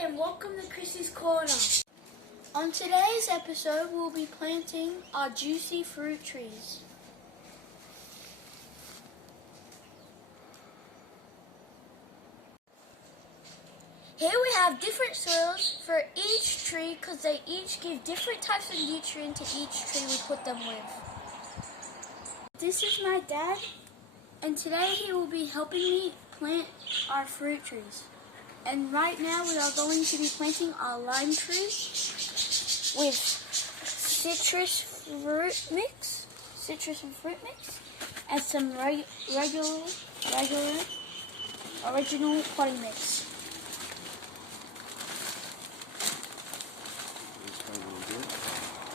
and welcome to Chrissy's Corner. On today's episode, we'll be planting our juicy fruit trees. Here we have different soils for each tree because they each give different types of nutrient to each tree we put them with. This is my dad, and today he will be helping me plant our fruit trees. And right now we are going to be planting our lime trees with citrus and fruit mix, and some regular original potting mix.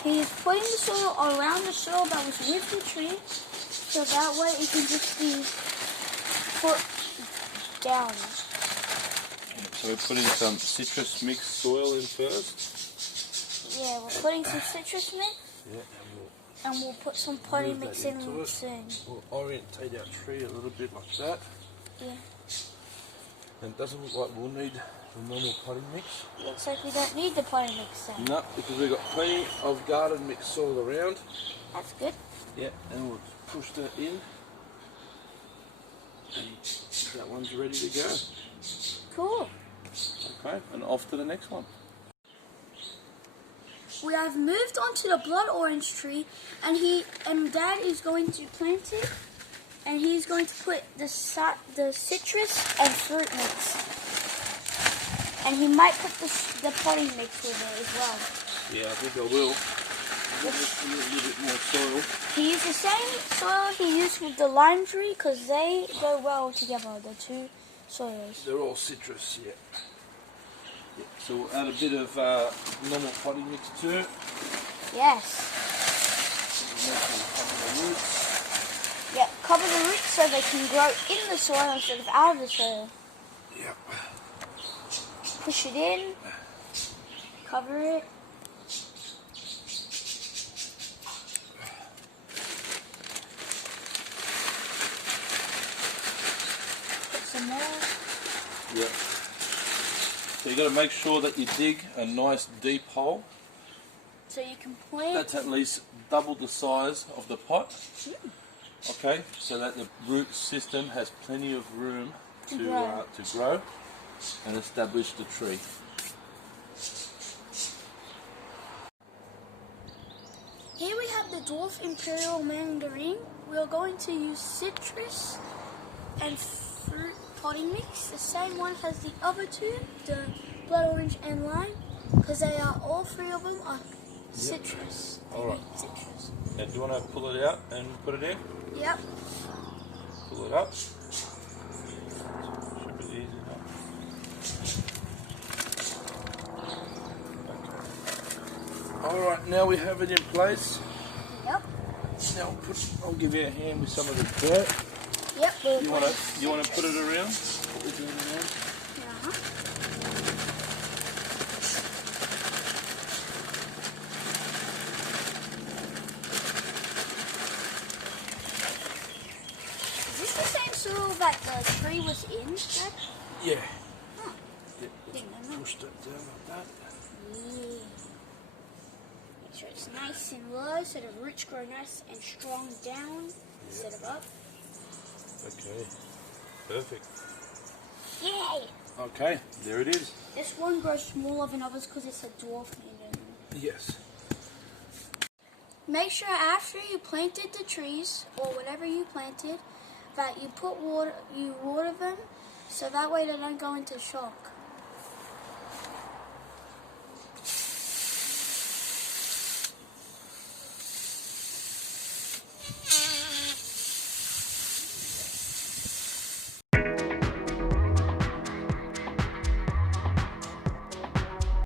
He is putting the soil around the soil that was with the tree, so that way it can just be put down. So we're putting some citrus mix soil in first. Yeah, we're putting some citrus mix. Yeah, and we'll put some potting mix in soon. We'll orientate our tree a little bit like that. Yeah. And it doesn't look like we'll need the normal potting mix. Looks like we don't need the potting mix then. No, because we've got plenty of garden mix soil around. That's good. Yeah, and we'll push that in. And that one's ready to go. Cool. Okay, and off to the next one. We have moved on to the blood orange tree, and Dad is going to plant it, and he's going to put the citrus and fruit mix, and he might put the potting mix with it as well. Yeah, I think I will. Just a little bit more soil. He used the same soil he used with the lime tree because they go well together, the two soils. They're all citrus, yeah. Yeah, so we'll add a bit of normal potting mix to it. Yes. Cover the roots. Yeah, cover the roots so they can grow in the soil instead of out of the soil. Yep. Push it in. Cover it. Put some more. Yep. So you got to make sure that you dig a nice deep hole. So you can plant. That's at least double the size of the pot. Okay, so that the root system has plenty of room to grow and establish the tree. Here we have the dwarf imperial mandarin. We are going to use citrus and fruit potting mix. The same one as the other two, the blood orange and lime, because they are all three of them are citrus. All right. Citrus. Now, do you want to pull it out and put it in? Yep. Pull it up. Should be easy enough. Okay. All right, now we have it in place. Yep. Now I'll give you a hand with some of the dirt. Yep. You want to put it around? Put it around. Is this the same soil that the tree was in, Dad? Yeah. Huh. Yeah, push that down like that. Yeah. Make sure it's nice and low so the roots grow nice and strong down instead of up. Okay. Perfect. Yay! Okay, there it is. This one grows smaller than others because it's a dwarf mandarin. Yes. Make sure after you planted the trees or whatever you planted that you water them so that way they don't go into shock.